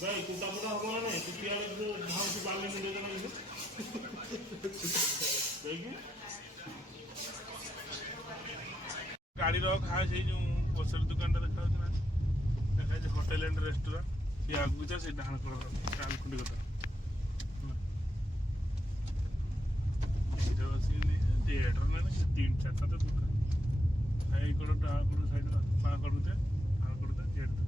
भाई तू तबड़ा हो ना नहीं तू क्या जो भाव से पालने में देना नहीं देखिए गाड़ी रो खा से जो ग्रोसरी दुकान टा देखा होना देखा जे होटल एंड रेस्टोरेंट ये आगु जा से डाहन कर काल कुंडी कथा इधर बसी थिएटर में ना 3-4 तो दुकान आई कोड डा कोड साइड पा करते आ करते थिएटर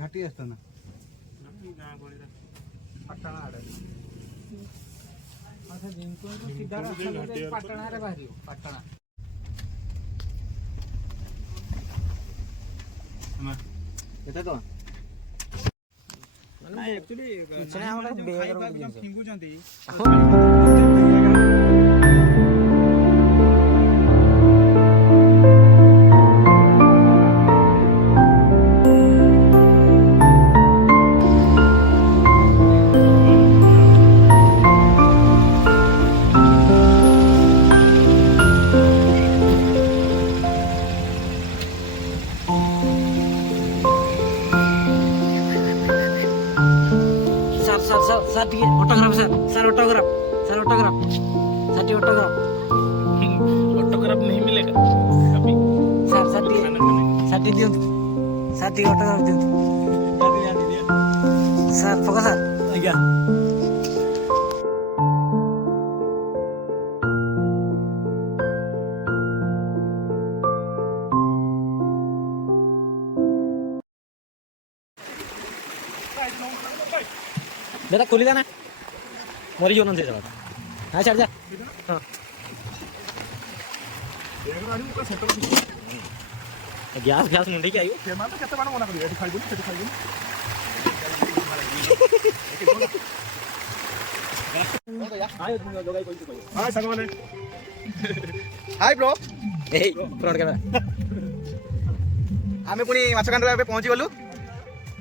घाटी असताना ପାଟଣାରେ ବାହାରିବ ପାଟଣା କେତେ ଟଙ୍କା ମାନେ ଆକ୍ଚୁଆଲି ଫିଙ୍ଗୁଛନ୍ତି सर ठीक है autograph sir autograph sir autograph autograph नहीं मिलेगा अभी सर दियो सर ऑटोग्राफ दियो सर पका सर ଆଜ୍ଞା बेटा खोली देना मरी जो नंदे जगह हाँ चढ़ जा हाँ गैस मुंडी क्या हाय ब्रो फ्रंट कैमरा आमे पुणी माछकांडा एबे पहुंची गलु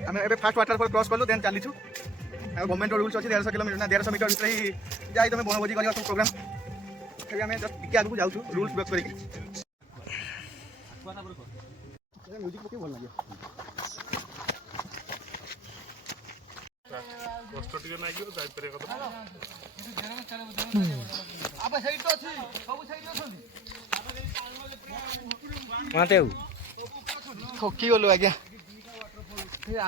आमे एबे फास्ट वाटरफॉल क्रॉस कलु देन चालीछु गवर्नमेंट रूल्स अच्छी 150 किलोमीटर ना 150 मीटर भीतर ही जाई तुम बनभोजी कर सब प्रोग्राम तभी आम जस्ट टिके आगू जाऊँ रूल्स ब्रेक करके म्यूजिक पके भल लगे कष्ट टिके नाही कि जाई परे कथा अब सही तो अछि सब सही अछंती माते थकी गलु आज्ञा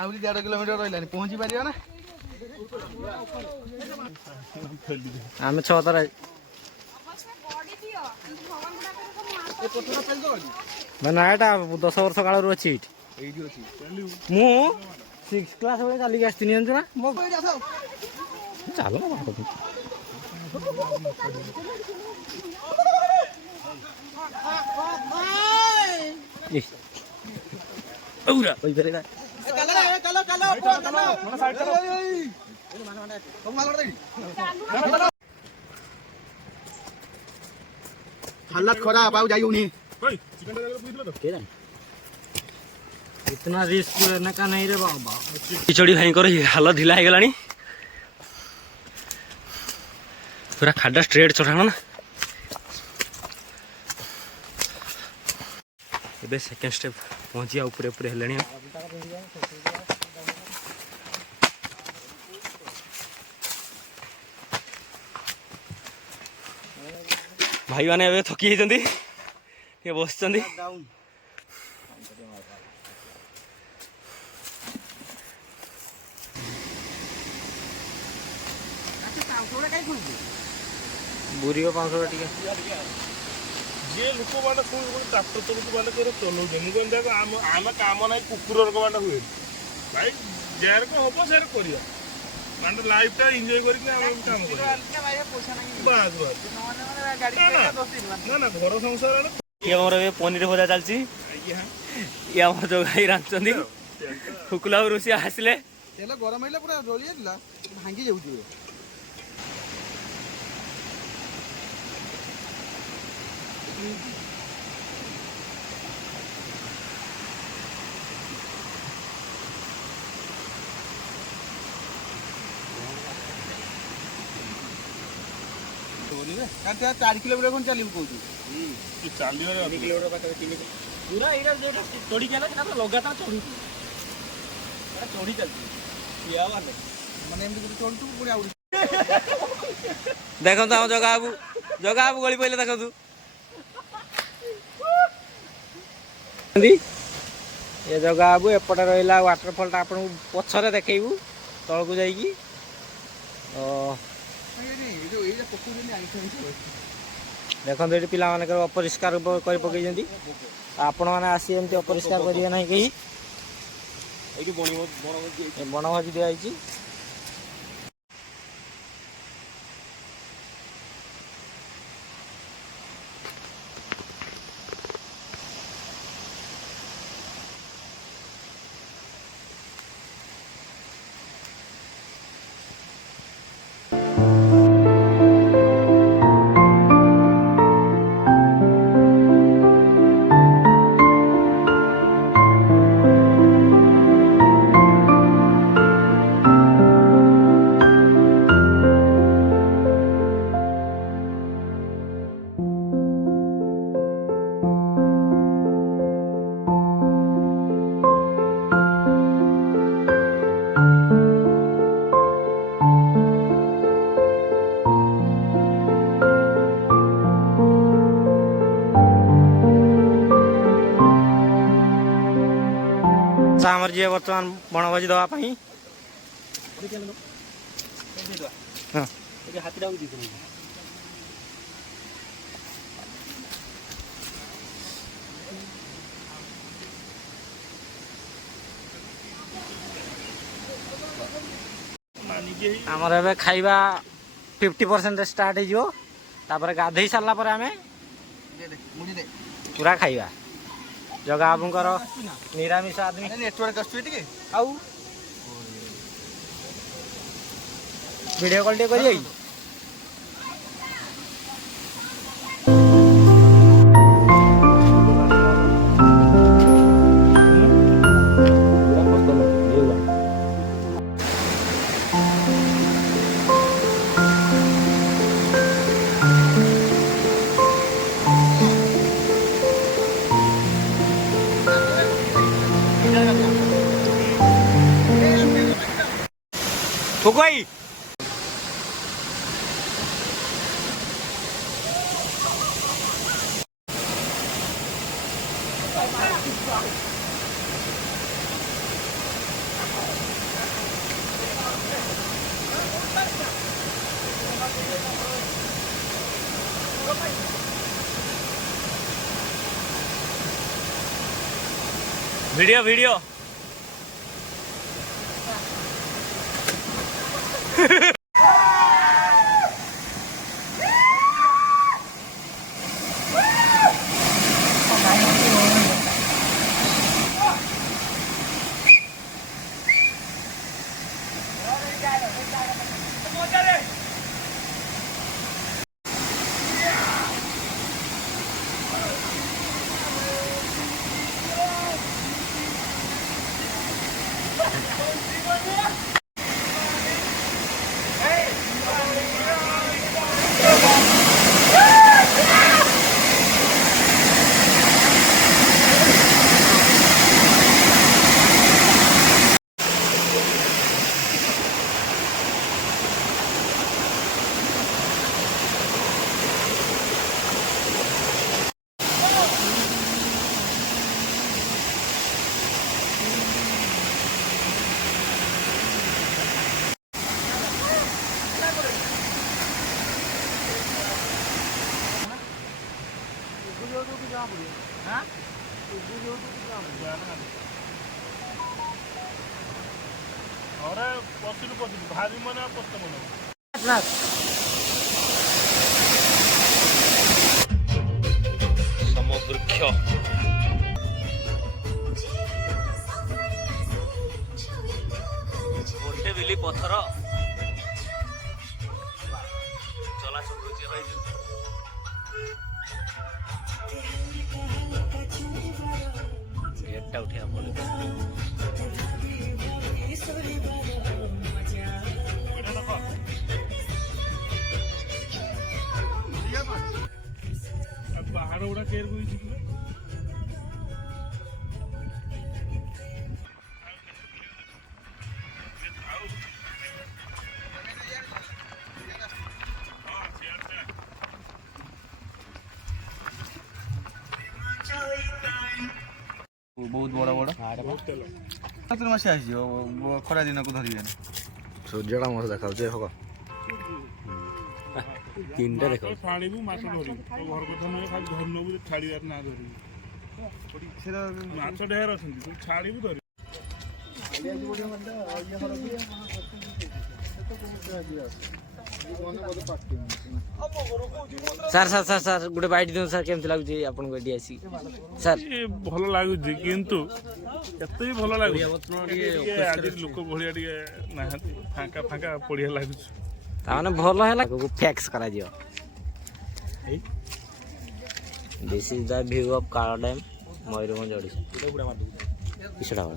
आहरी 1.5 किलोमीटर रहिलानी पहुंची पारियो ना आम 6 तर ना एटा 10 वर्ष काल अच्छी मु 6 क्लास बेले चलिक आसती जानछु ना चलो हालत खराब आउ जाइयो नहीं इतना रिस्क लेने का नहीं रे बाबा खिचड़ी भाई कर हालत ढिला हो गलानी पूरा खाड़ा स्ट्रेट चढ़ाना ना ए सेकेंड स्टेप पहुंचिया ऊपर ऊपर हेलानी भाई मैंने थकी बस ବୁରିବ 500 ଟିକେ ଯିଏ ଲୋକ ବାଟ ସବୁ ଗୋଟେ ଟ୍ରାକ୍ଟର ତଳକୁ ବାଟ କରି ଚଲାଉଛନ୍ତି ମୁଁ କହିଲି ଦେଖ ଆମେ କାମ ନାହିଁ କୁକୁରର ବାଟ ହୁଏ ଭାଇ ଯାହାର କ'ଣ ହବ ସେୟାର କରିବା ମାନେ ଲାଇଫଟା ଏନ୍ଜୟ କରିକି ଆମେ କାମ କରିବା ବାସ୍ ବାସ୍ ନା ନା ଘର ସଂସାର ଇଏ ଆମର ଏବେ ପନିର ଭଜା ଚାଲିଛି ଇଏ ଆମର ଯୋଉ ଗାଈ ରାନ୍ଧୁଛନ୍ତି ଶୁକୁଲା ଋଷି ଆସିଲେ ତେଲ ଗରମ ହେଲେ ପୁରା ଜଳି ଯାଇଥିଲା ଭାଙ୍ଗି ଯାଉଛି କାରଣ 4 କିଲୋମିଟର କ'ଣ ଚାଲିବୁ କହୁଛୁ ଚାଲିବାରେ କିଲୋମିଟର ପାଖରେ ପୁରା ଏଇଟା ଯୋଉଟା ଚଢ଼ିକି ହେଲା ସେଟା ଲଗାତାର ଚଢ଼ୁଛି ଚଢ଼ି ଚାଲିଛି ମାନେ ଏମିତି ଗୋଟେ ଚଳୁଛୁ ପୁଣି ଆଉ ଦେଖନ୍ତୁ ଆମ ଜଗା ବାବୁ ଗଳି ପଇଲେ ଦେଖନ୍ତୁ ଏ ଜଗା ବାବୁ ଏପଟେ ରହିଲା ୱାଟରଫଲଟା ଆପଣଙ୍କୁ ପଛରେ ଦେଖେଇବୁ ତଳକୁ ଯାଇକି ଦେଖନ୍ତୁ ଏଠି ପିଲାମାନଙ୍କର ଅପରିଷ୍କାର କରି ପକେଇଛନ୍ତି ଆପଣମାନେ ଆସି ଏମିତି ଅପରିଷ୍କାର କରିବେ ନାହିଁ କେହି ଏଇଠି ବଣଭୋଜି ଦିଆଯାଇଛି ଆମର ଯିଏ ବର୍ତ୍ତମାନ ବଣଭୋଜି ଦେବା ପାଇଁ ଆମର ଏବେ ଖାଇବା 50% ଷ୍ଟାର୍ଟ ହେଇଯିବ ତାପରେ ଗାଧେଇ ସାରିଲା ପରେ ଆମେ ପୁରା ଖାଇବା ଜଗା ବାବୁଙ୍କର ନିରାମିଷ ଆଦମୀ ନେଟୱାର୍କ ଆସୁଛି ଟିକେ ଆଉ ଭିଡ଼ିଓ କଲ୍ ଟିକେ କରିବେ କି ঠুকাই ভিডিও ଘରେ ପଶିଲୁ ଭାରି ମନେ ପସ୍ତ ମନେ ସମବୃକ୍ଷ ଗୋଟେ ବିଲି ପଥର ଚଲାଚଳ କରୁଛି ହଇଛି ଗେଟଟା ଉଠିବା ପଡ଼ିବ ପାହାଡ଼ ଗୁଡ଼ା କେୟାର କରି ଯିବେ ବହୁତ ବଡ଼ ବଡ଼ ମାସ ଆସିଯିବ ଖରା ଦିନକୁ ଧରିବେନି ସୂର୍ଯ୍ୟଟା ମସ୍ତ ଦେଖାଉଛି ହବ ତିନିଟା ଦେଖ ଛାଡ଼ିବୁ ମାଛ ଧରିବୁ ଘର କଥା ନୁହେଁ ଖାଲି ଧରି ନେବୁ ଛାଡ଼ିବାର ନା ଧରିବୁ ମାଛ ଢେର ଅଛନ୍ତି ତୁ ଛାଡ଼ିବୁ ଧରିବୁ ସାର୍ ସାର୍ ସାର୍ ସାର୍ ଗୋଟେ ବାଇଟ୍ ଦିଅନ୍ତୁ ସାର୍ କେମିତି ଲାଗୁଛି ଆପଣଙ୍କୁ ଏଠି ଆସି ସାର୍ ଭଲ ଲାଗୁଛି କିନ୍ତୁ ଏତେ ବି ଭଲ ଲାଗୁଛି ଆଜି ଲୋକ ଭଳିଆ ଟିକେ ନାହାନ୍ତି ଫାଙ୍କା ଫାଙ୍କା ପଡ଼ିଆ ଲାଗୁଛି ତାମାନେ ଭଲ ହେଲା ଫ୍ୟାକ୍ସ କରାଯିବ this is the view of କାଳ ଡ୍ୟାମ୍ ମୟୂରଭଞ୍ଜ ଓଡ଼ିଶା କିଛଟା ବେଳ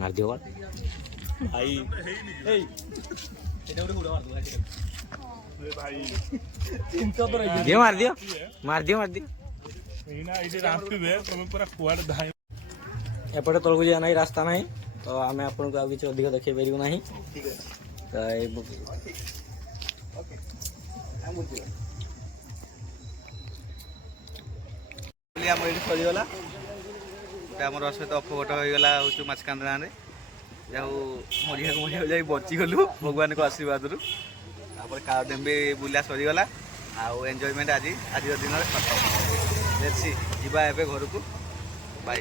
ମାରିଦିଅ ଭାଇ ଦିଅ ମାରିଦିଅ ମାରିଦିଅ ମାରିଦିଅ ଏପଟେ ତଳକୁ ଯିବା ନାହିଁ ରାସ୍ତା ନାହିଁ ତ ଆମେ ଆପଣଙ୍କୁ ଆଉ କିଛି ଅଧିକ ଦେଖେଇ ପାରିବୁ ନାହିଁ ତ ଆମର ଏଇଠି ସରିଗଲା ଗୋଟେ ଆମର ସହିତ ଅପଘଟ ହୋଇଗଲା ହଉଛୁ ମାଛକାନ୍ଦରାରେ ଯାହା ମରିବାକୁ ଯାଇ ବଞ୍ଚିଗଲୁ ଭଗବାନଙ୍କ ଆଶୀର୍ବାଦରୁ ତାପରେ କାଳ ଡ୍ୟାମ୍ ବି ବୁଲିଆ ସରିଗଲା ଆଉ ଏନ୍ଜୟମେଣ୍ଟ ଆଜିର ଦିନରେ ଖତମ ଯିବା ଏବେ ଘରକୁ ବାଇ।